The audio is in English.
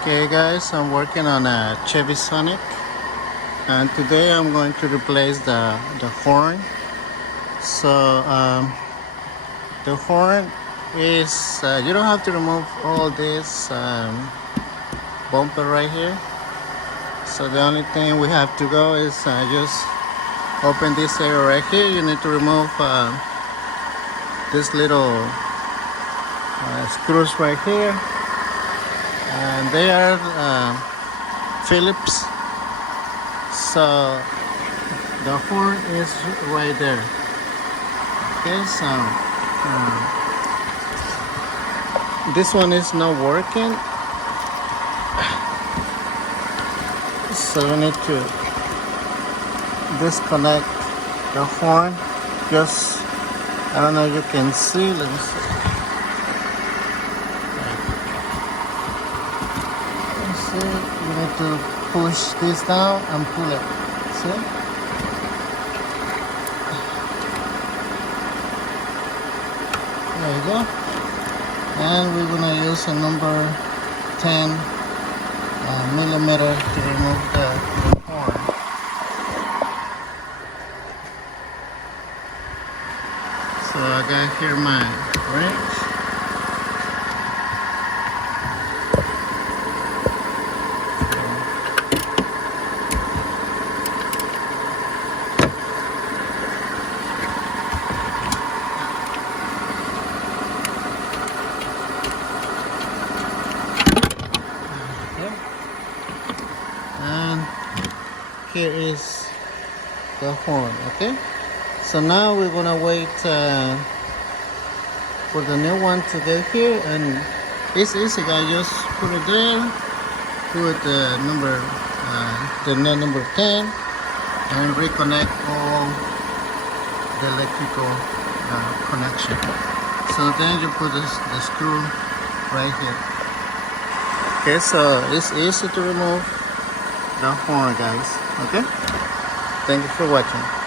Okay guys, I'm working on a Chevy Sonic, and today I'm going to replace the horn. So the horn is, you don't have to remove all this bumper right here. So the only thing we have to go is just open this area right here. You need to remove this little screws right here, and they are Phillips. So the horn is right there. Okay, so this one is not working, so we need to disconnect the horn. Just, I don't know if you can see, let me see. You need to push this down and pull it. See? There you go. And we're gonna use a number 10 millimeter to remove the horn. So I got here my wrench. And here is the horn. Okay, so now we're gonna wait for the new one to get here, and it's easy guys. Just put it there, put the number 10, and reconnect all the electrical connection. So then you put the screw right here. Okay, so it's easy to remove the horn guys. Okay, thank you for watching.